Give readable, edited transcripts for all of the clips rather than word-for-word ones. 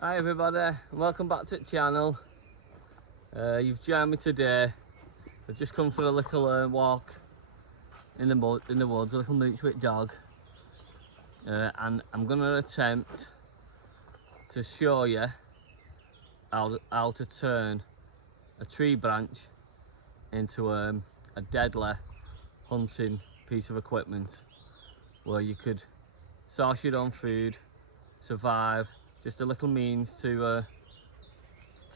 Hi everybody, welcome back to the channel. You've joined me today. I've just come for a little walk in the woods, a little mooch with dog, and I'm going to attempt to show you how to turn a tree branch into a deadly hunting piece of equipment where you could source your own food, survive, just a little means to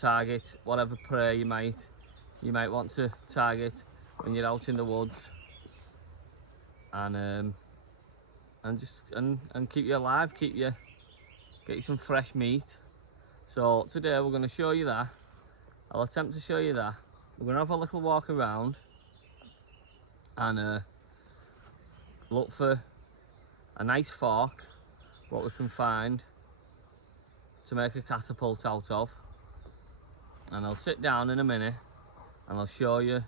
target whatever prey you might want to target when you're out in the woods, and keep you alive, get you some fresh meat. So today we're going to show you that. I'll attempt to show you that. We're going to have a little walk around and look for a nice fork, what we can find to make a catapult out of, and I'll sit down in a minute and I'll show you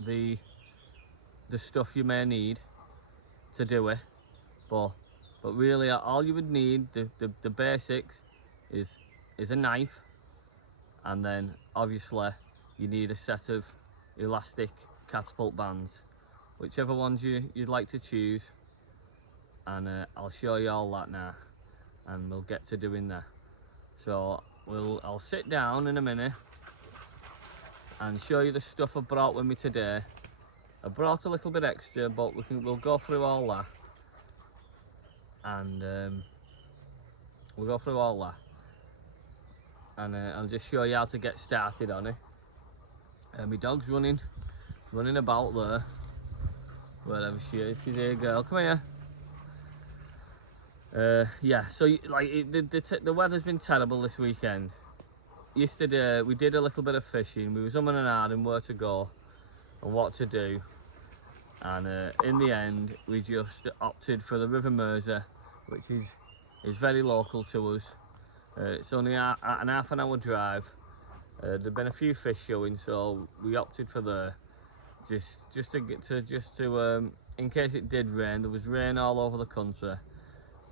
the stuff you may need to do it, but really all you would need, the basics is a knife, and then obviously you need a set of elastic catapult bands, whichever ones you'd like to choose, and I'll show you all that now and we'll get to doing that. So I'll sit down in a minute and show you the stuff I brought with me today. I brought a little bit extra, but we'll go through all that, and we'll go through all that, and I'll just show you how to get started on it. My dog's running about there, wherever she is. She's here, girl, come here. Yeah, so like the weather's been terrible this weekend. Yesterday we did a little bit of fishing. We was umming and ahhing where to go and what to do, and in the end we just opted for the River Mersey, which is very local to us. It's only an half an hour drive. There've been a few fish showing, so we opted for there, just to in case it did rain. There was rain all over the country,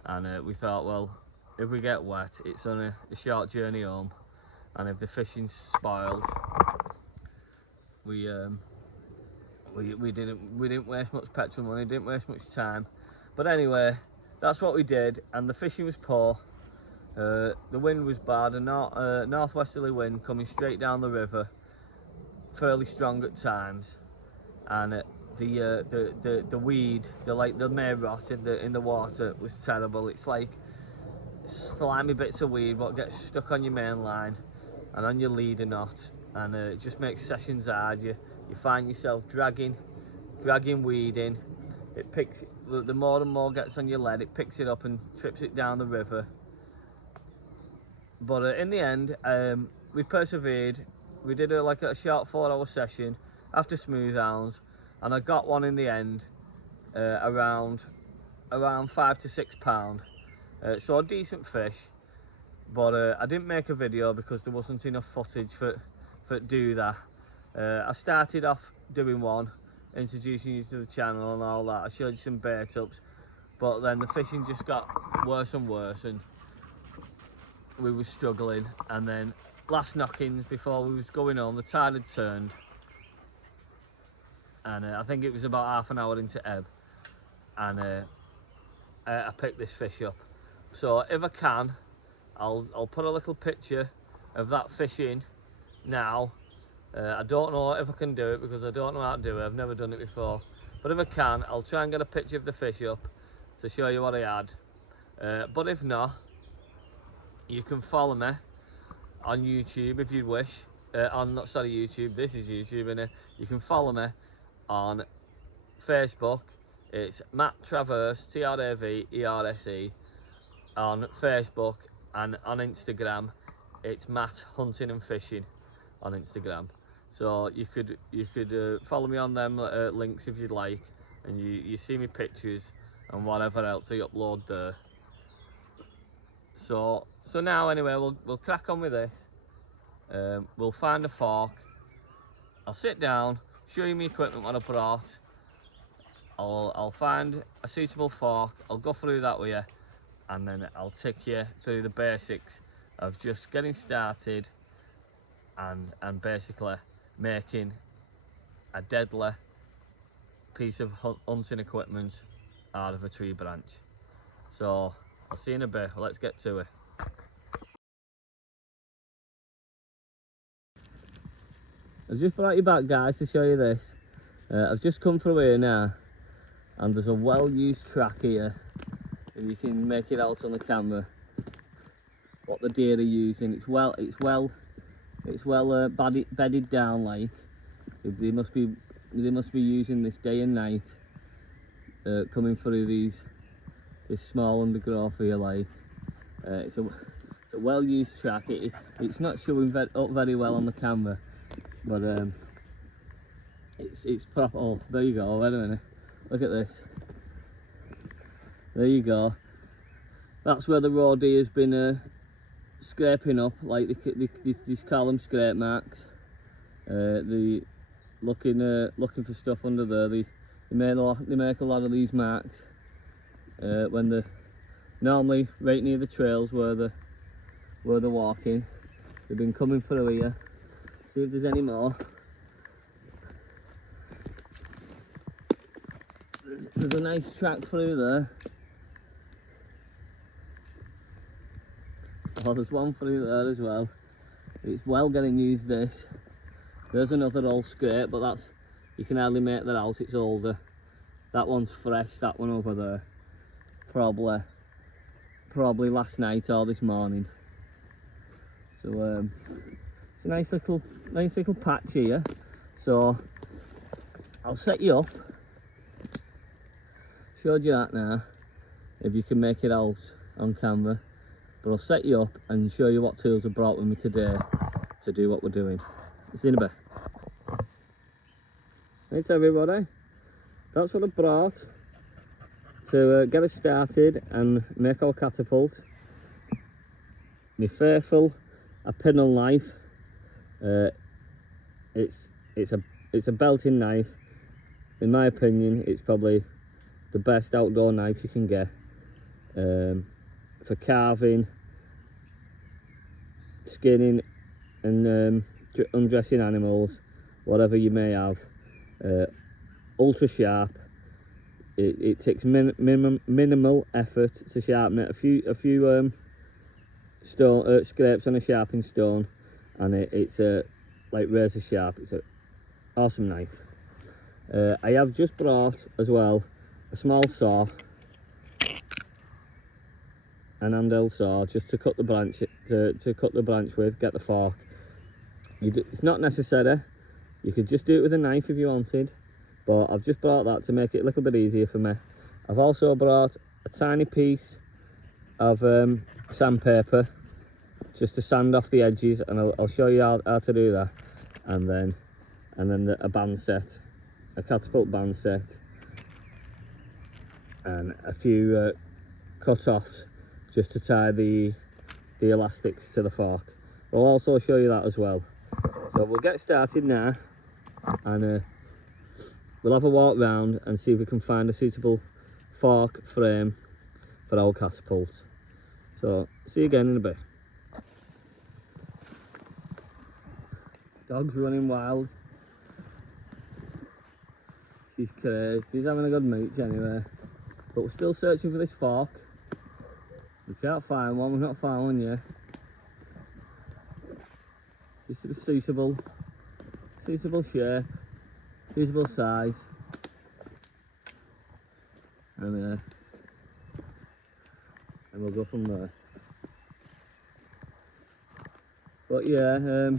and we thought, well, if we get wet, it's only a short journey home, and if the fishing's spoiled, we didn't waste much petrol money, didn't waste much time. But anyway, that's what we did, and the fishing was poor. The wind was bad, and northwesterly wind coming straight down the river, fairly strong at times, and the weed, the may rot in the water was terrible. It's like slimy bits of weed what gets stuck on your main line and on your leader knot, and it just makes sessions hard. You find yourself dragging weed in. It picks, the more and more gets on your lead, it picks it up and trips it down the river. But in the end, we persevered. We did a short 4-hour session after smooth hounds, and I got one in the end, around 5 to 6 pound. So a decent fish, but I didn't make a video because there wasn't enough footage for to do that. I started off doing one, introducing you to the channel and all that. I showed you some bait ups, but then the fishing just got worse and worse, and we were struggling. And then last knockings before we was going home, the tide had turned, and I think it was about half an hour into ebb, and I picked this fish up. So if I can, I'll put a little picture of that fish in now. I don't know if I can do it because I don't know how to do it. I've never done it before, but if I can, I'll try and get a picture of the fish up to show you what I had. But if not, you can follow me on YouTube if you wish. YouTube, this is YouTube, innit? You can follow me on Facebook. It's Matt Traverse, Traverse, on Facebook, and on Instagram it's Matt Hunting and Fishing on Instagram. So you could follow me on them links if you'd like, and you see me pictures and whatever else I upload there. So now anyway, we'll crack on with this. We'll find a fork. I'll sit down, show you my equipment what I brought. I'll find a suitable fork. I'll go through that with you, and then I'll take you through the basics of just getting started and basically making a deadly piece of hunting equipment out of a tree branch. So I'll see you in a bit. Let's get to it. I've just brought you back, guys, to show you this. I've just come through here now, and there's a well-used track here. If you can make it out on the camera, what the deer are using. It's well bedded down. Like they must be using this day and night, coming through this small undergrowth here. Like it's a well-used track. It's not showing up very well on the camera, but it's proper. Oh, there you go. Wait a minute. Look at this. There you go. That's where the raw deer has been scraping up. Like they just call them scrape marks. They looking for stuff under there. They make a lot of these marks when they're normally right near the trails where they're walking. They've been coming through here. See if there's any more. There's a nice track through there. Oh, there's one through there as well. It's well getting used, this. There's another old scrape, but that's, you can hardly make that out, it's older. That one's fresh, that one over there. Probably last night or this morning. So it's a nice little patch here. So I'll set you up. Showed you that now, if you can make it out on camera. But I'll set you up and show you what tools I brought with me today to do what we're doing. See you in a bit. Thanks everybody. That's what I brought to get us started and make our catapult. My faithful a pintle knife. It's a belting knife. In my opinion, it's probably the best outdoor knife you can get for carving, skinning and undressing animals, whatever you may have. Ultra sharp. It takes minimal effort to sharpen it. A few scrapes on a sharpening stone, and it's like razor sharp. It's an awesome knife. I have just brought as well a small saw, an handheld saw, just to cut the branch with. Get the fork. It's not necessary. You could just do it with a knife if you wanted, but I've just brought that to make it a little bit easier for me. I've also brought a tiny piece of sandpaper, just to sand off the edges, and I'll show you how to do that. And then a band set, a catapult band set, and a few cut-offs just to tie the elastics to the fork. I'll also show you that as well. So we'll get started now, and we'll have a walk round and see if we can find a suitable fork frame for our catapult. So see you again in a bit. Dog's running wild. She's crazy. He's having a good mooch anyway. But we're still searching for this fork. We can't find one. We've not found one yet. Just a suitable shape, suitable size. And we'll go from there. But yeah,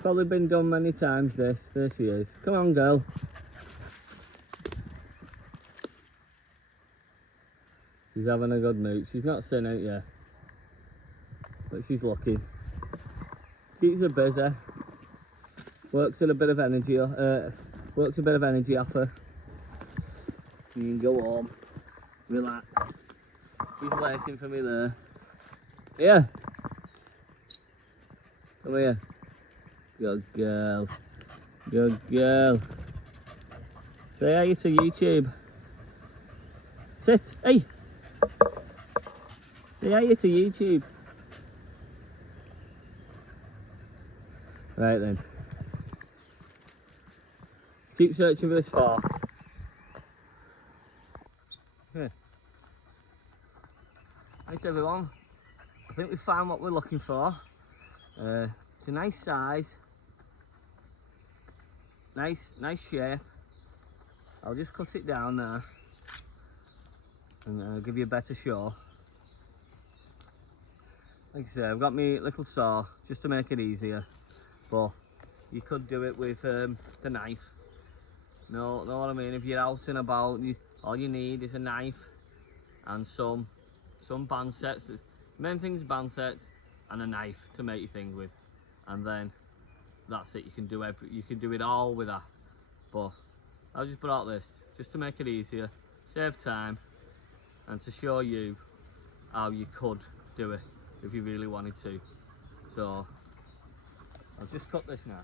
probably been done many times. There she is. Come on, girl. She's having a good mooch. She's not seen out yet, but she's lucky. Keeps her busy. Works a bit of energy off her. You can go home, relax. She's waiting for me there. Yeah. Come here. Good girl. Good girl. Say hi to YouTube. Sit. Hey. Say hi to YouTube. Right then. Keep searching for this fork. Okay. Thanks everyone. I think we found what we're looking for. It's a nice size. Nice shape. I'll just cut it down there and give you a better show. Like I say, I've got my little saw just to make it easier, but you could do it with the knife. Know what I mean? If you're out and about, all you need is a knife and some band sets. The main thing is band sets and a knife to make your thing with, and then that's it. You can do it all with that. But I just brought this just to make it easier, save time, and to show you how you could do it if you really wanted to. So I'll just cut this now.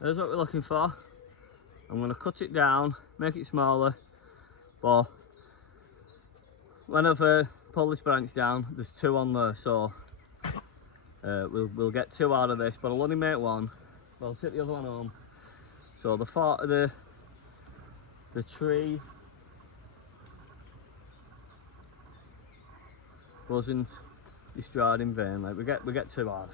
There's what we're looking for. I'm going to cut it down, make it smaller, but when I've pulled this branch down, there's two on there, so we'll get two out of this, but I'll only make one. I'll take the other one home. So the thought of the tree wasn't destroyed in vain. Like we get two out.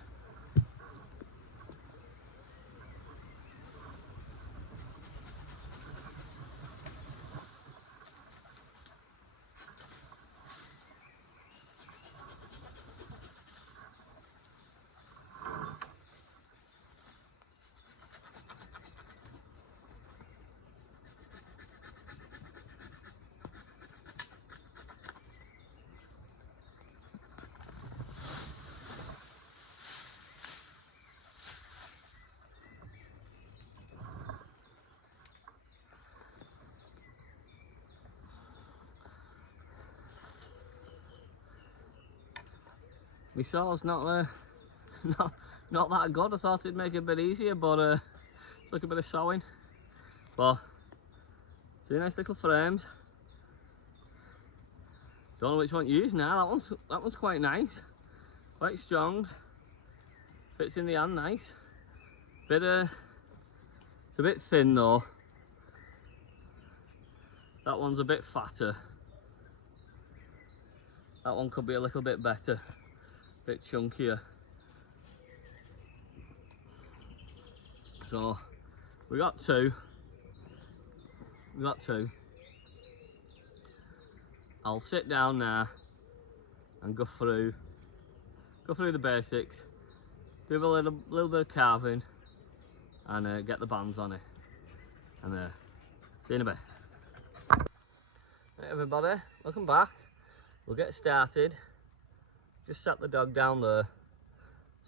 My saw's not not that good. I thought it'd make it a bit easier, but it's like a bit of sewing. But see, nice little frames. Don't know which one to use now. That one's quite nice, quite strong. Fits in the hand nice. It's a bit thin though. That one's a bit fatter. That one could be a little bit better. Bit chunkier. So we got two. I'll sit down now and go through the basics, do a little bit of carving, and get the bands on it. And see you in a bit. Right, everybody, welcome back. We'll get started. Just sat the dog down there,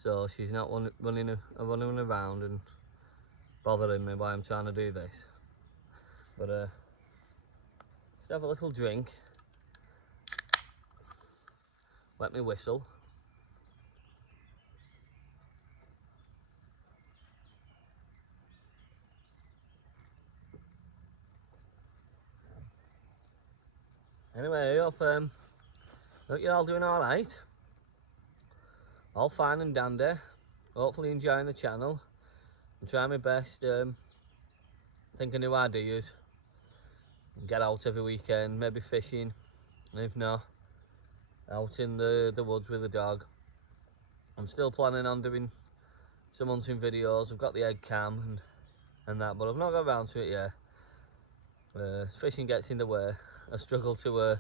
so she's not running around and bothering me while I'm trying to do this. But let's have a little drink. wet my whistle. Anyway, I hope you're all doing alright. All fine and dandy. Hopefully enjoying the channel. I'm trying my best, think of new ideas. Get out every weekend, maybe fishing. And if not, out in the woods with the dog. I'm still planning on doing some hunting videos. I've got the egg cam and that, but I've not got around to it yet. Fishing gets in the way. I struggle to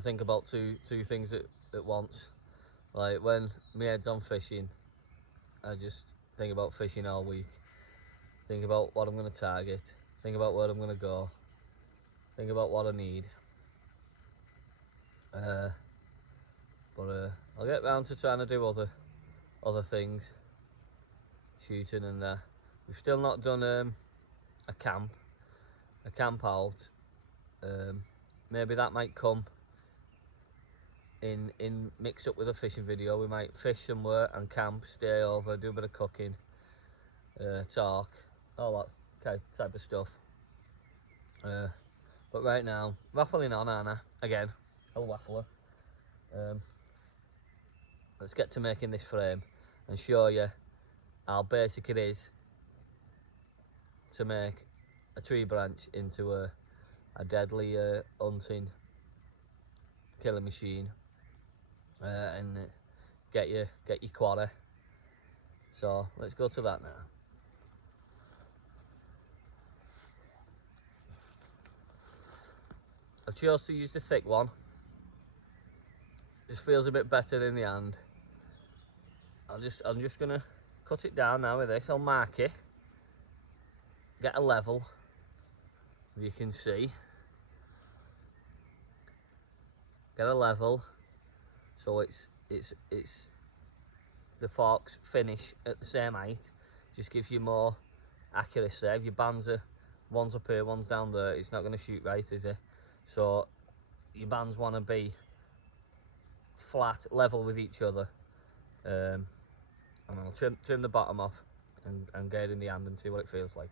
think about two things at once. Like when my head's on fishing, I just think about fishing all week. Think about what I'm going to target. Think about where I'm going to go. Think about what I need. But I'll get round to trying to do other things, shooting and that. We've still not done a camp out. Maybe that might come in mix up with a fishing video. We might fish somewhere and camp, stay over, do a bit of cooking, talk, all that type of stuff. But right now, waffling on, Anna, again, a waffler. Let's get to making this frame and show you how basic it is to make a tree branch into a deadly hunting killing machine, and get your quarry. So let's go to that now. I chose to use the thick one. Just feels a bit better in the hand. I'm just gonna cut it down now with this. I'll mark it, get a level, as you can see. Get a level, so it's the forks finish at the same height. Just gives you more accuracy. If your bands are one's up here, one's down there, it's not going to shoot right, is it? So your bands want to be flat, level with each other. And I'll trim the bottom off and get it in the hand and see what it feels like.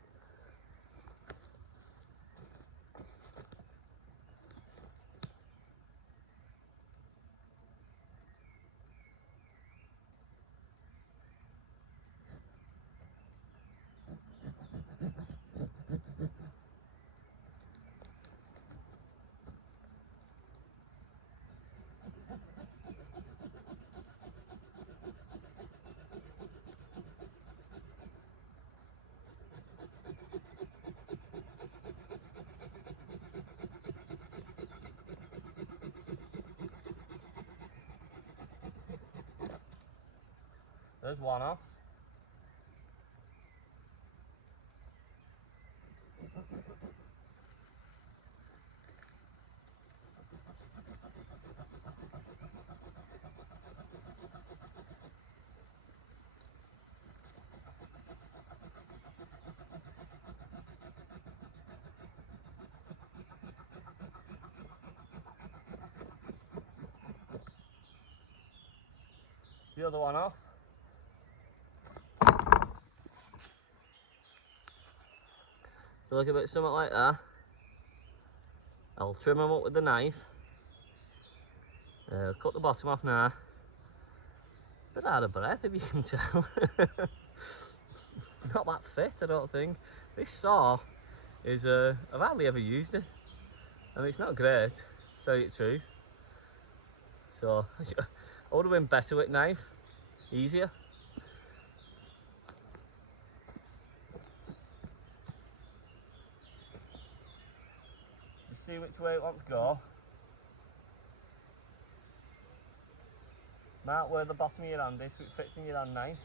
There's one off. The other one off. So look a bit something like that. I'll trim them up with the knife. Cut the bottom off now. Bit out of breath, if you can tell. Not that fit, I don't think. This saw is I've hardly ever used it, and it's not great, to tell you the truth. So I would have been better with knife, easier. You see which way it wants to go. Mark where the bottom of your hand is so it fits in your hand nice.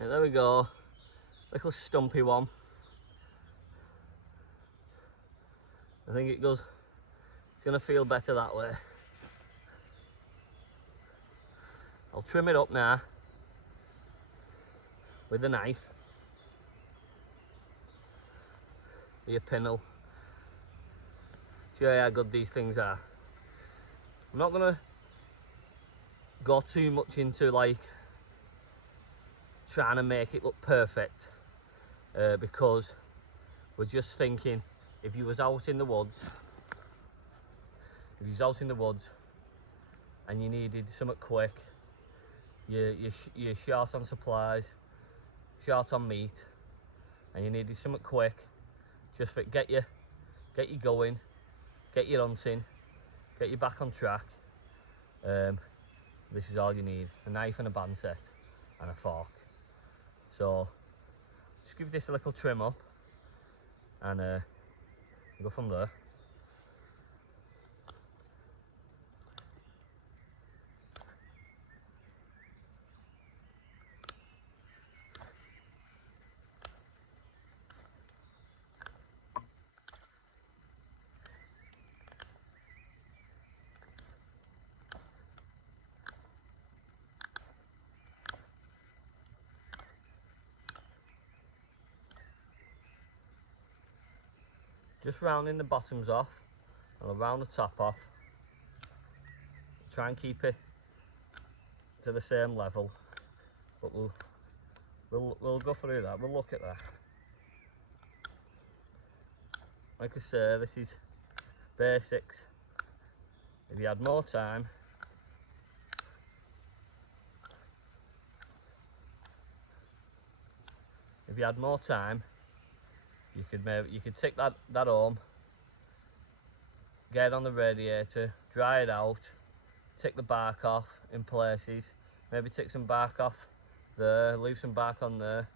Right, there we go, little stumpy one. I think it's going to feel better that way. I'll trim it up now with a knife. Be a pintle. Show you how good these things are. I'm not going to go too much into like trying to make it look perfect, because we're just thinking if you was out in the woods, and you needed something quick, you're short on supplies, short on meat, and you needed something quick, just for get you going, get you hunting, get you back on track. This is all you need: a knife and a band set and a fork. So just give this a little trim up and go from there. Just rounding the bottoms off, and I'll round the top off. Try and keep it to the same level, but we'll go through that. We'll look at that. Like I say, this is basics. If you had more time, you could take that home, get it on the radiator, dry it out, take the bark off in places, maybe take some bark off there, leave some bark on there,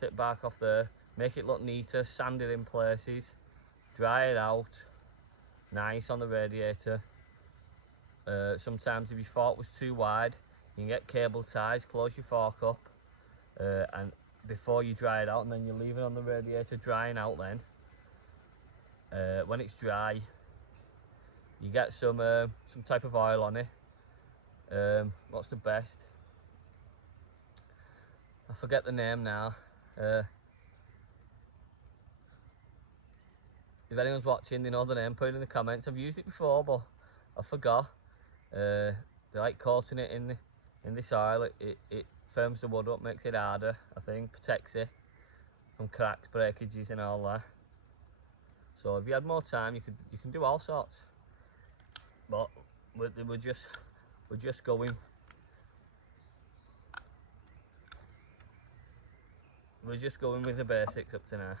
take bark off there, make it look neater, sand it in places, dry it out nice on the radiator. Sometimes if your fork was too wide, you can get cable ties, close your fork up, and before you dry it out, and then you leave it on the radiator drying out. Then when it's dry, you get some type of oil on it. What's the best? I forget the name now. If anyone's watching, they know the name, put it in the comments. I've used it before, but I forgot. They like coating it in this oil. It firms the wood up, makes it harder, I think, protects it from cracks, breakages and all that. So if you had more time, you can do all sorts. But we're just going with the basics up to now.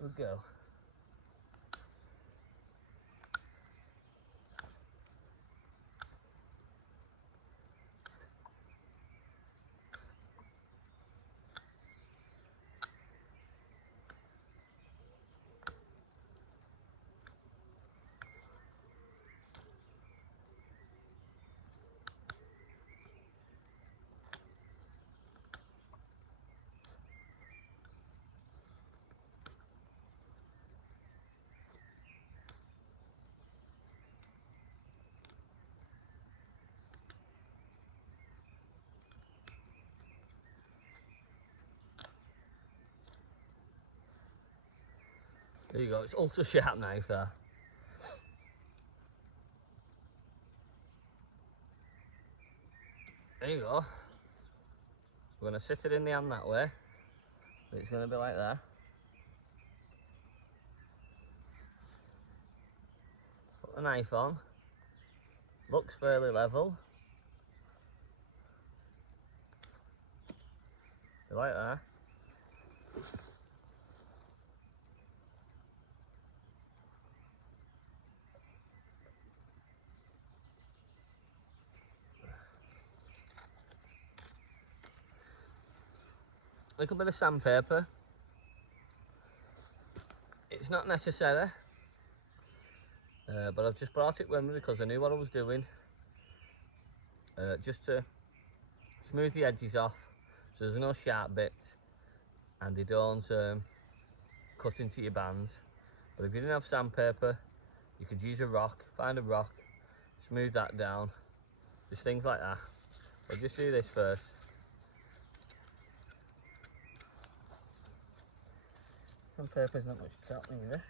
Good girl. There you go, it's ultra sharp knife there. There you go. We're going to sit it in the hand that way. It's going to be like that. Put the knife on. Looks fairly level. Like that. Little bit of sandpaper. It's not necessary, but I've just brought it with me because I knew what I was doing. Just to smooth the edges off so there's no sharp bits and they don't cut into your bands. But if you didn't have sandpaper, you could use a rock, find a rock, smooth that down, just things like that. But just do this first. Sandpaper's not much crap either.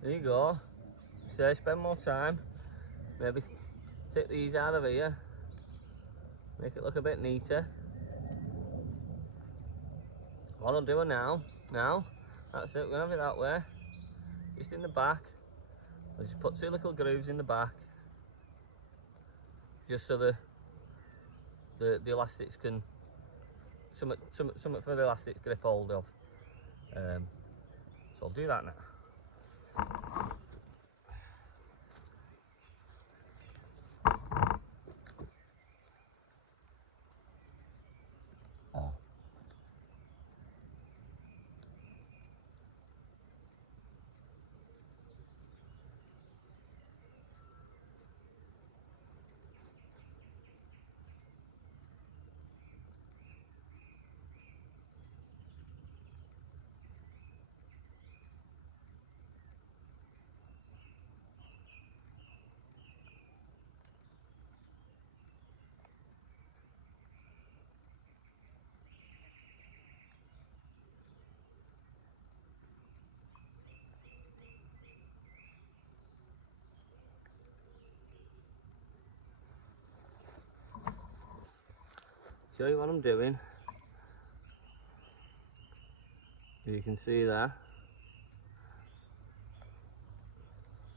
There you go. So spend more time. Maybe take these out of here. Make it look a bit neater. What I'll do now, that's it, we're gonna have it that way. Just in the back. I'll just put 2 little grooves in the back. Just so the elastics can, something for the elastics grip hold of. So I'll do that now. Show you what I'm doing. You can see there.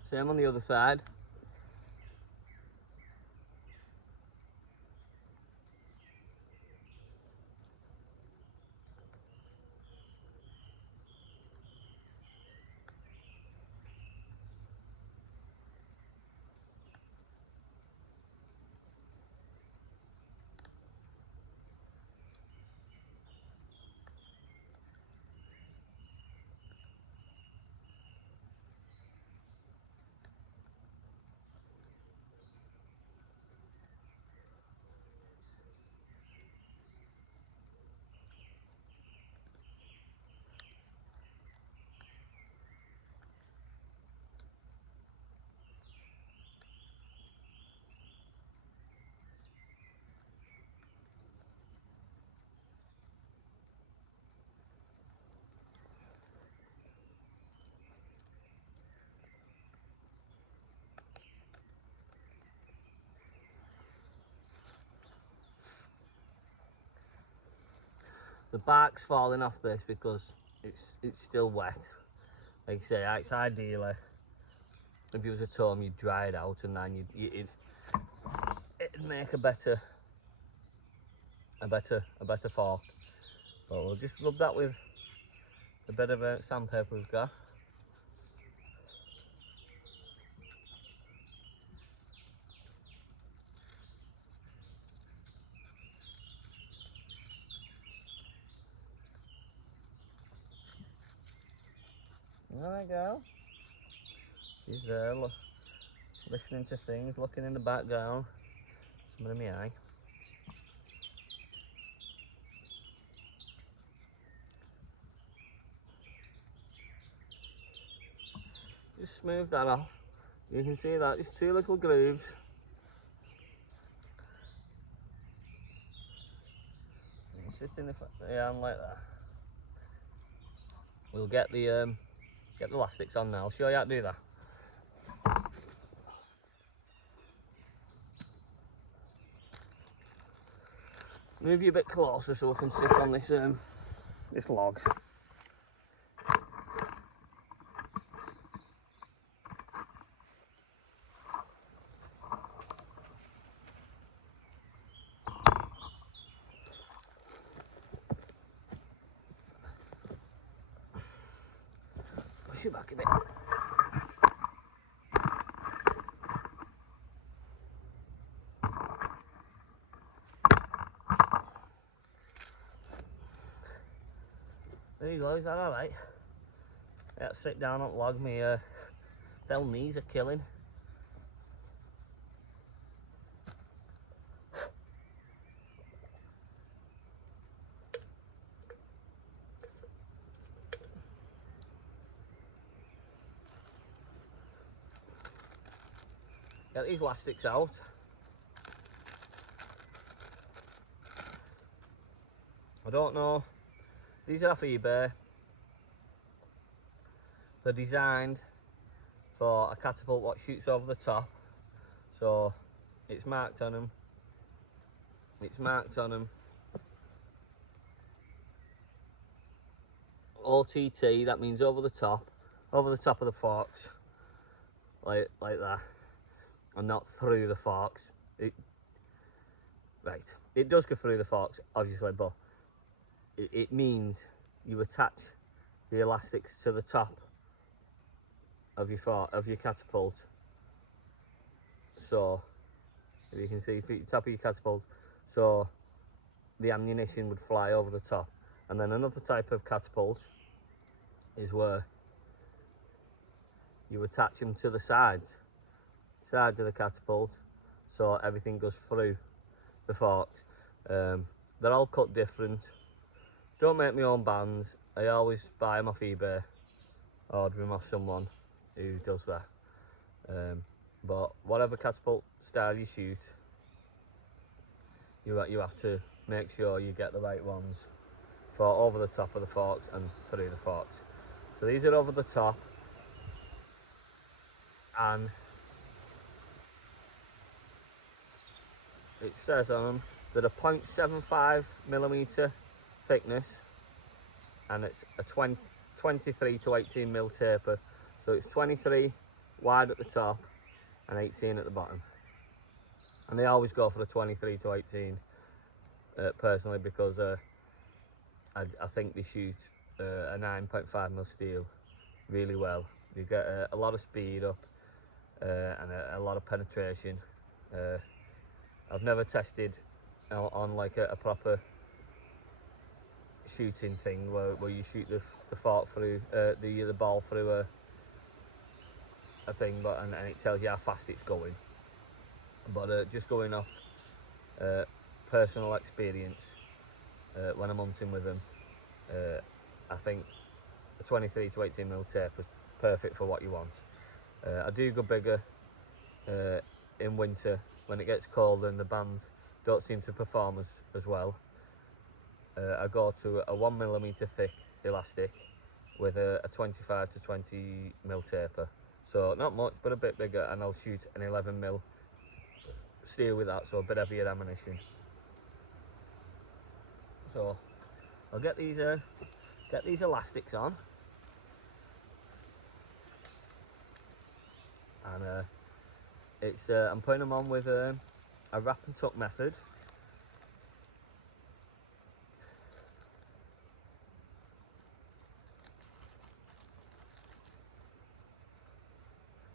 Same on the other side. The bark's falling off this because it's still wet. Like I say, it's ideally if you was at home you'd dry it out and then it'd make a better fork. But we'll just rub that with a bit of sandpaper we've got. There we go. She's there, look, listening to things, looking in the background. Something in my eye. Just smooth that off. You can see that, just 2 little grooves. And sit in the arm like that. We'll get the elastics on now. I'll show you how to do that. move you a bit closer so I can sit on this this log. Push it back a bit. There you go, is that alright? Yeah, sit down on the log, me fell knees are killing. Get these elastics out. I don't know, these are off eBay. They're designed for a catapult what shoots over the top, so it's marked on them. It's marked on them OTT, that means over the top of the forks, like that, and not through the forks. It does go through the forks obviously, but it means you attach the elastics to the top of your catapult. So if you can see the top of your catapult, so the ammunition would fly over the top. And then another type of catapult is where you attach them to the sides of the catapult, so everything goes through the forks. They're all cut different. Don't make my own bands. I always buy them off eBay, order them off someone who does that. But whatever catapult style you shoot, you have to make sure you get the right ones for over the top of the forks and through the forks. So these are over the top, and it says on them that a 0.75mm thickness, and it's a 23 to 18mm taper. So it's 23 wide at the top and 18 at the bottom. And they always go for the 23 to 18 personally, because I think they shoot a 9.5mm steel really well. You get a lot of speed up and a lot of penetration. I've never tested on like a proper shooting thing where you shoot the fork through the ball through a thing, but and it tells you how fast it's going. But just going off personal experience when I'm hunting with them, I think a 23 to 18mm tape is perfect for what you want. I do go bigger in winter when it gets cold and the bands don't seem to perform as well. I go to a 1mm thick elastic with a 25 to 20mm taper. So not much, but a bit bigger, and I'll shoot an 11mm steel with that, so a bit heavier ammunition. So I'll get these elastics on, and I'm putting them on with a wrap and tuck method.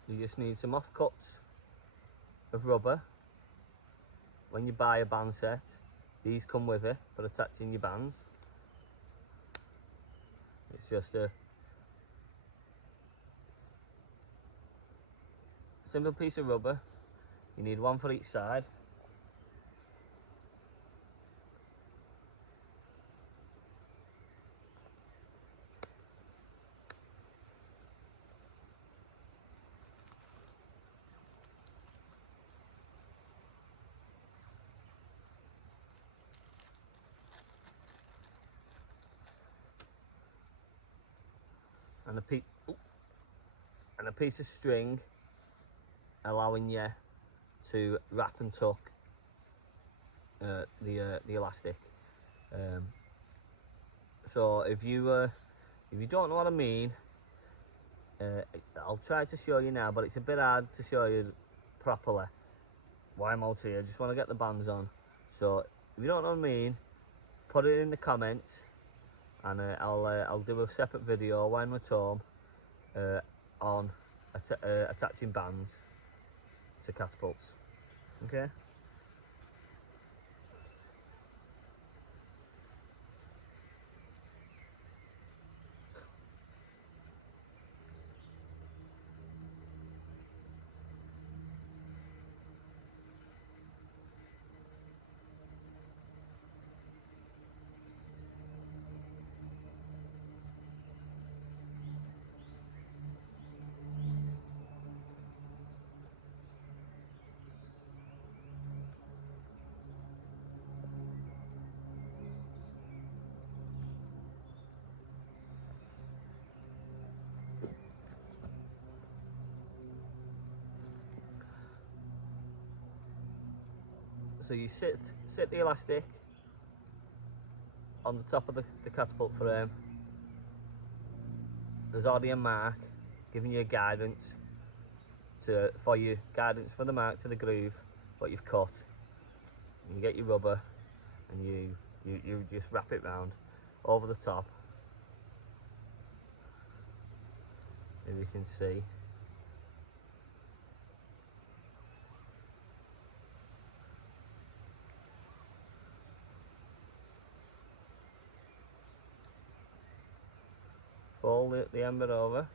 You just need some offcuts of rubber. When you buy a band set, these come with it for attaching your bands. It's just a simple piece of rubber. You need one for each side. And a piece of string allowing you to wrap and tuck the elastic. So if you don't know what I mean, I'll try to show you now, but it's a bit hard to show you properly why I'm out here. I just want to get the bands on. So if you don't know what I mean, put it in the comments, and I'll do a separate video when we're home on attaching bands to catapults. Okay. So you sit the elastic on the top of the catapult frame. There's already a mark giving you guidance for the mark to the groove what you've cut. You get your rubber and you just wrap it round over the top. If you can see. Fold the end bit over.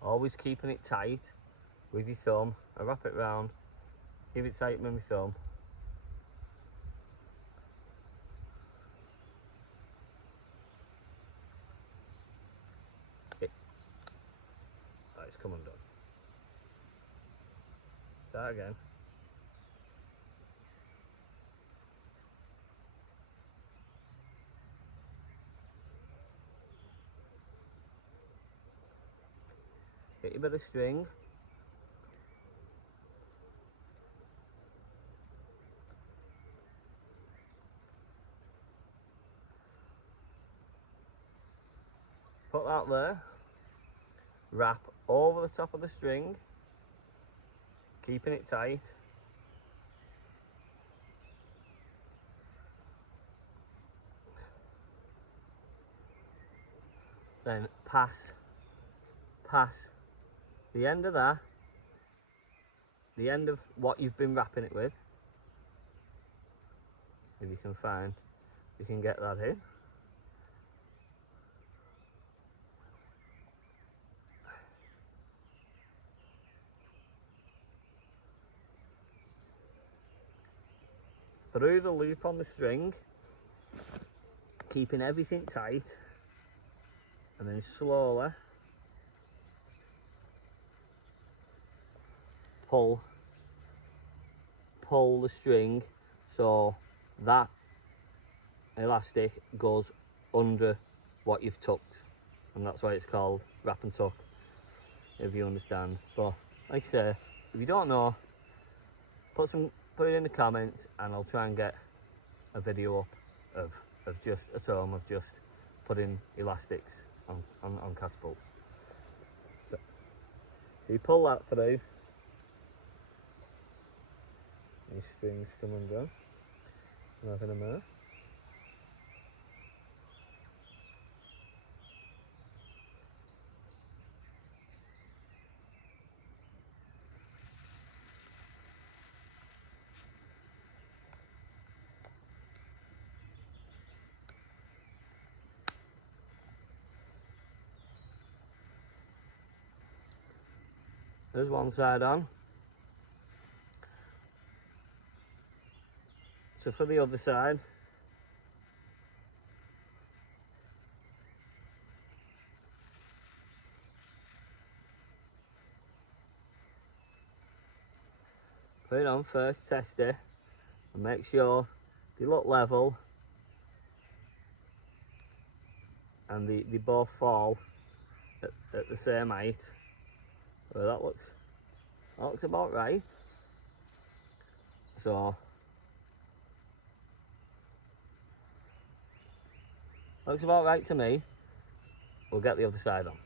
Always keeping it tight with your thumb. I wrap it round, keep it tight with my thumb. It's come undone. Start again. Get your bit of string. Put that there. Wrap over the top of the string, keeping it tight. Then pass the end of that, the end of what you've been wrapping it with, if you can get that in. Through the loop on the string, keeping everything tight, and then slowly pull the string so that elastic goes under what you've tucked, and that's why it's called wrap and tuck, if you understand. But like I say, if you don't know, put it in the comments, and I'll try and get a video up of just at home of just putting elastics on catapults. So you pull that through, these strings come undone, nothing a minute. There's one side on. So for the other side, put it on first, test it, and make sure they look level and they both fall at the same height. Well, that looks about right. So looks about right to me. We'll get the other side on.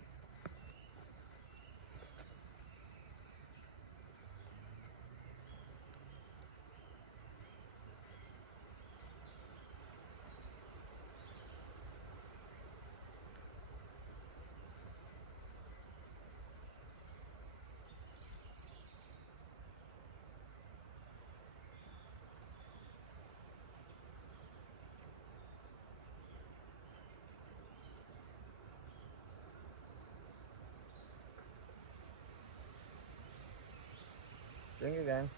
Drink again.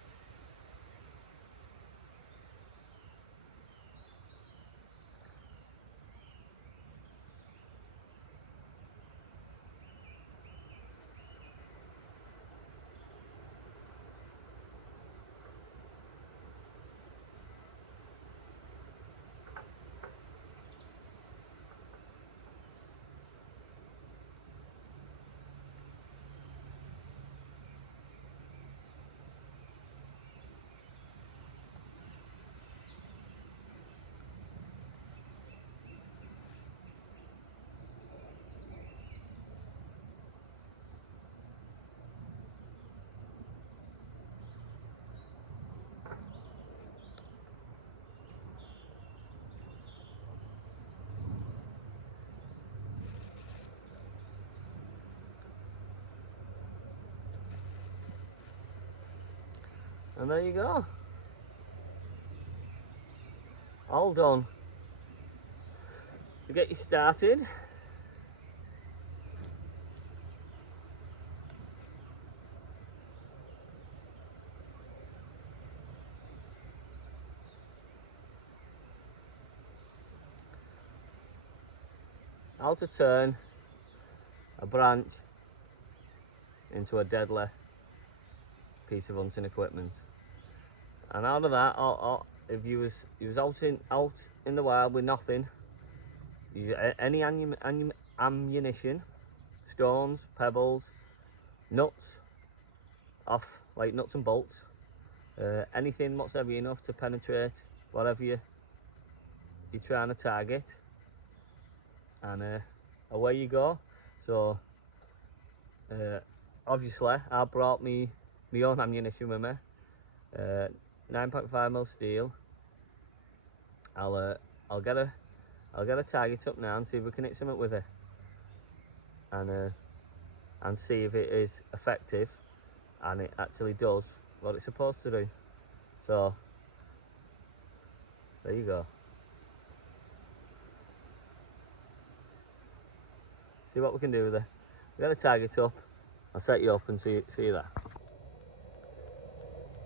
And there you go. All done. To get you started. How to turn a branch into a deadly piece of hunting equipment. And out of that, if you was out in the wild with nothing, any ammunition, stones, pebbles, nuts, off like nuts and bolts, anything what's heavy enough to penetrate whatever you're trying to target, and away you go. So obviously I brought my own ammunition with me, 9.5mm steel. I'll get a target up now and see if we can hit something with it, and see if it is effective and it actually does what it's supposed to do. So there you go. See what we can do with it. We got a target up. I'll set you up and see you there.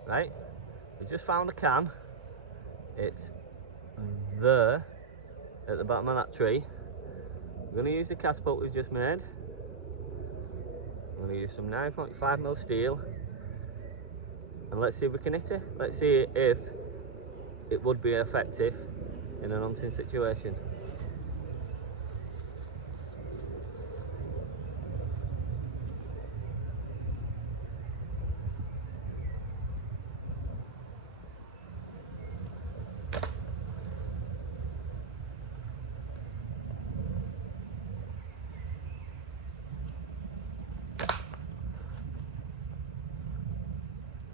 Right, we just found a can. It's there at the bottom of that tree. We're going to use the catapult we've just made. I'm going to use some 9.5mm steel, and let's see if we can hit it. Let's see if it would be effective in an hunting situation.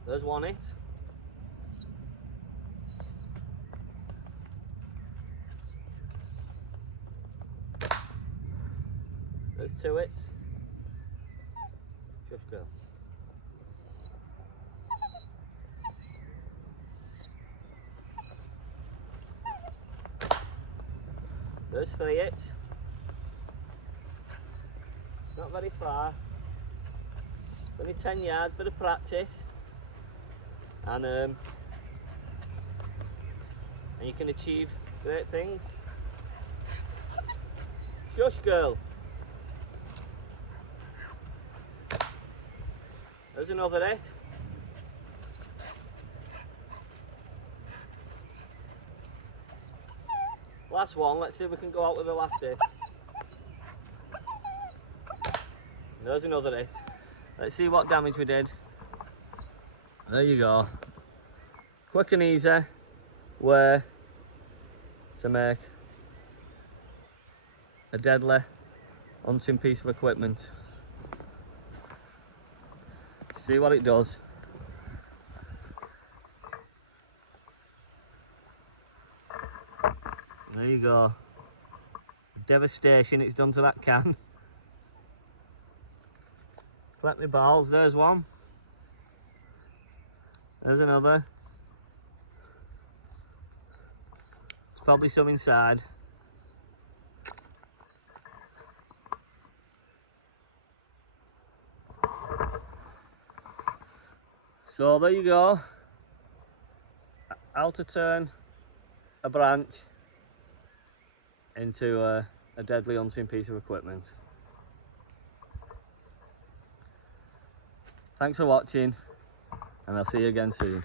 There's one hit. There's two hits. Just go. There's three hits. Not very far. Only 10 yards, bit of practice. And you can achieve great things. Shush, girl. There's another hit. Last one. Let's see if we can go out with the last hit. There's another hit. Let's see what damage we did. There you go. Quick and easy way to make a deadly hunting piece of equipment. See what it does. There you go. Devastation it's done to that can. Collect my balls, there's one. There's another. There's probably some inside. So there you go. How to turn a branch into a deadly hunting piece of equipment. Thanks for watching, and I'll see you again soon.